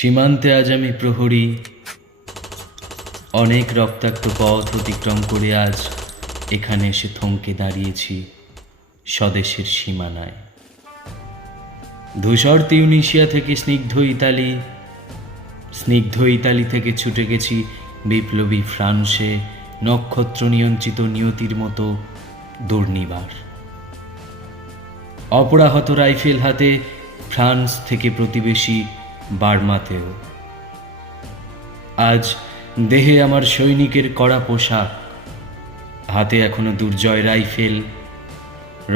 সীমান্তে আজ আমি প্রহরী, অনেক রক্তাক্ত পথ অতিক্রম করে আজ এখানে এসে থমকে দাঁড়িয়েছি স্বদেশের সীমানায়। ধূসর তিউনিশিয়া থেকে স্নিগ্ধ ইতালি থেকে ছুটে গেছি বিপ্লবী ফ্রান্সে, নক্ষত্র নিয়ন্ত্রিত নিয়তির মতো দুর্নিবার। অপরাহত রাইফেল হাতে ফ্রান্স থেকে প্রতিবেশী বার্মাতেও। আজ দেহে আমার সৈনিকের কড়া পোশাক, হাতে এখনো দুর্জয় রাইফেল,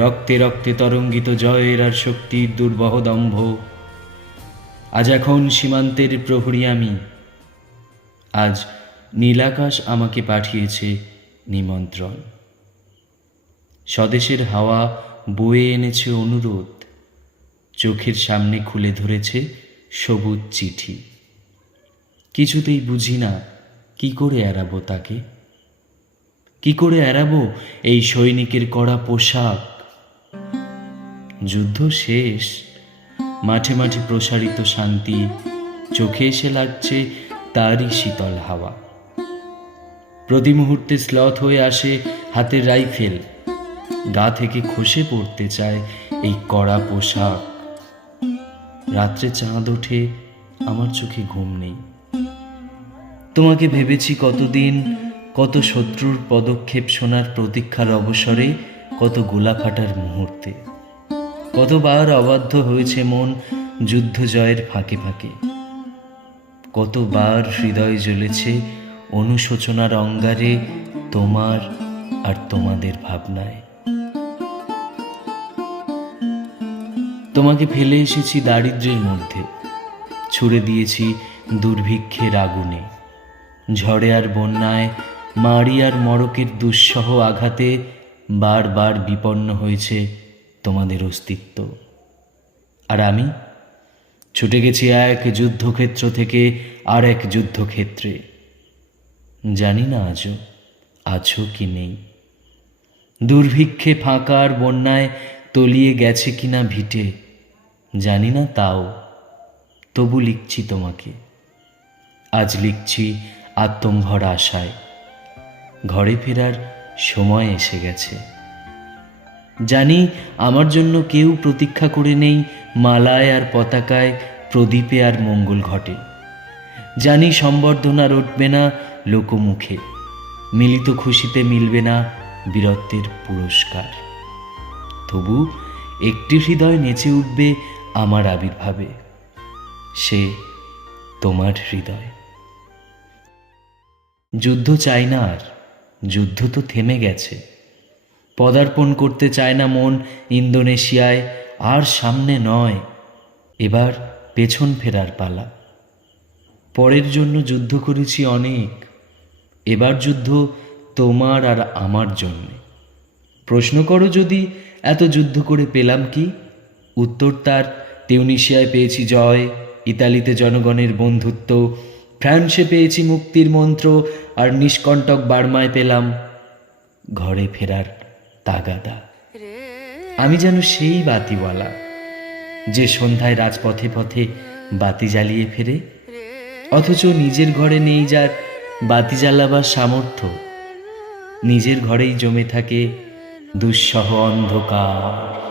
রক্তে রক্তে তরঙ্গিত জয়ের আর শক্তির দুর্বহ দম্ভ। আজ এখন সীমান্তের প্রহরী আমি। আজ নীলাকাশ আমাকে পাঠিয়েছে নিমন্ত্রণ। স্বদেশের হাওয়া বয়ে এনেছে অনুরোধ, চোখের সামনে খুলে ধরেছে সবুজ চিঠি। কিছুতেই বুঝি না কি করে এড়াবো তাকে, কি করে এড়াবো এই সৈনিকের কড়া পোশাক। যুদ্ধ শেষ, মাঠে মাঠে প্রসারিত শান্তি, চোখে এসে লাগছে তারই শীতল হাওয়া। প্রতি মুহূর্তে স্লথ হয়ে আসে হাতের রাইফেল, গা থেকে খসে পড়তে চায় এই কড়া পোশাক। রাত্রে চাঁদ ওঠে, আমার চোখে ঘুম নেই। তোমাকে ভেবেছি কতদিন, কত শত্রুর পদক্ষেপ শোনার প্রতীক্ষার অবসরে, কত গোলা ফাটার মুহূর্তে। কতবার অবাধ্য হয়েছে মন যুদ্ধ জয়ের ফাঁকে ফাঁকে। কতবার হৃদয় জ্বলেছে অনুশোচনার অঙ্গারে তোমার আর তোমাদের ভাবনায়। তোমাকে ফেলে এসেছি দারিদ্র্যের মধ্যে, ছুড়ে দিয়েছি দুর্ভিক্ষের আগুনে। ঝড়ে আর বন্যায়, মাড়ি আর মড়কের দুঃসহ আঘাতে বারবার বিপন্ন হয়েছে তোমাদের অস্তিত্ব। আর আমি ছুটে গেছি এক যুদ্ধক্ষেত্র থেকে আর এক যুদ্ধক্ষেত্রে। জানি না আজও আছো কি নেই, দুর্ভিক্ষে ফাঁকা আর বন্যায় তলিয়ে গেছে কিনা ভিটে জানি না, তাও তবু লিখছি তোমাকে। আজ লিখছি আত্মম্ভর আশায়, ঘরে ফেরার সময় এসে গেছে। জানি আমার জন্য কেউ প্রতীক্ষা করে নেই মালায় আর পতাকায়, প্রদীপে আর মঙ্গল ঘটে। জানি সম্বর্ধনা রটবে না লোকমুখে, মিলিত খুশিতে মিলবে না বীরত্বের পুরস্কার। তবু একটি হৃদয় নেচে উঠবে আমার আবির্ভাবে, সে তোমার হৃদয়। যুদ্ধ চাই না আর, যুদ্ধ তো থেমে গেছে। পদার্পণ করতে চায় না মন ইন্দোনেশিয়ায়, আর সামনে নয়, এবার পেছন ফেরার পালা। পরের জন্য যুদ্ধ করেছি অনেক, এবার যুদ্ধ তোমার আর আমার জন্য। প্রশ্ন করো যদি এত যুদ্ধ করে পেলাম কি, উত্তর তার তিউনিশিয়ায় পেয়েছি জয়, ইতালিতে জনগণের বন্ধুত্ব, ফ্রান্সে পেয়েছি মুক্তির মন্ত্র, আর নিষ্কণ্টক বার্মায় পেলাম ঘরে ফেরার তাগাদা। আমি যেন সেই বাতিওয়ালা যে সন্ধ্যায় রাজপথে পথে বাতি জ্বালিয়ে ফেরে, অথচ নিজের ঘরে নেই যার বাতি জ্বালাবার সামর্থ্য। নিজের ঘরেই জমে থাকে দুঃসহ অন্ধকার।